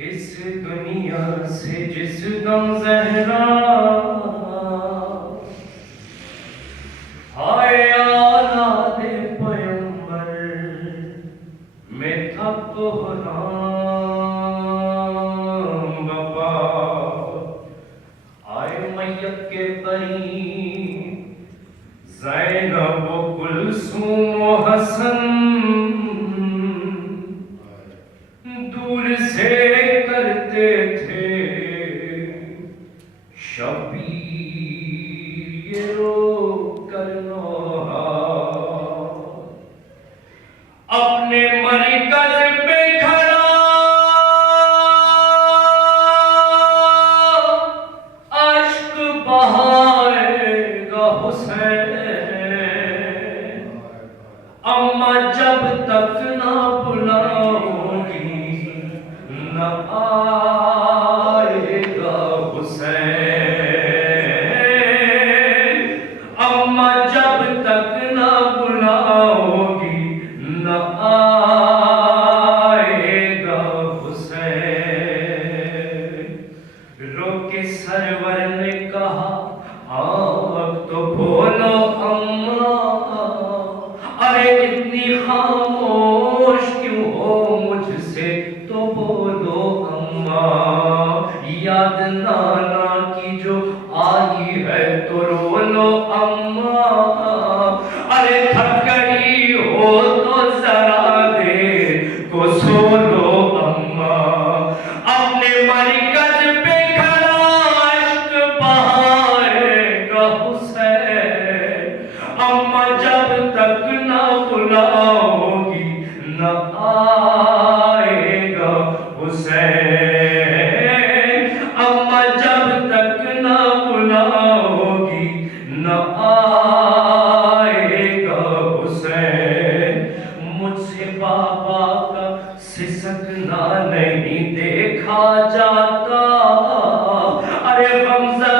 اس دنیا سے جس دم زہرا ہائے اولاد پیغمبر میں تھا بحران بابا آئے میت کے قریب زینب و کلثوم و حسن دور سے کرتے تھے شبیر یہ رو کر نوحہ اپنے مرکز پہ کھڑا اشک بہائے گا حسین اما جب تک نہ بلاؤں گی نہ آئے گا حسین اما جب تک نہ بلاؤں گی نہ آئے گا حسین رو کے سرور نے کہا آگ تو بولو اماں ارے اتنی خاموش کیوں ہو مجھ سے تو بولو اماں یاد نانا کی جو آئی ہے تو رو لو اماں ارے تھک گئی ہو تو ذرا دیر کو سو لو اماں اپنے مرکز پہ کھڑا اشک بہائے گا حسین اما جب تک نہ بلاؤ گی نہ آئے گا حسین اما جب تک نہ بلاؤ گی نہ آئے گا حسین مجھ سے بابا کا سسکنا نہیں دیکھا جاتا ارے غمزہ